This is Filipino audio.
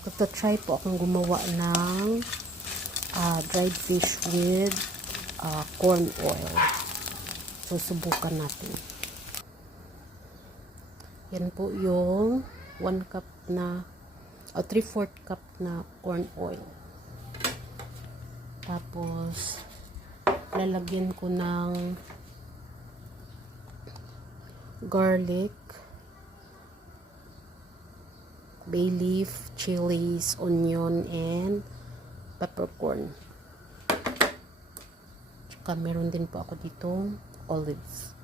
Magta-try po akong gumawa ng dried fish with corn oil. Susubukan natin. Yan po yung 1 cup na 3/4 cup na corn oil. Tapos lalagyan ko ng garlic, bay leaf, chilies, onion, and peppercorn. Tsaka meron din po ako ditong olives.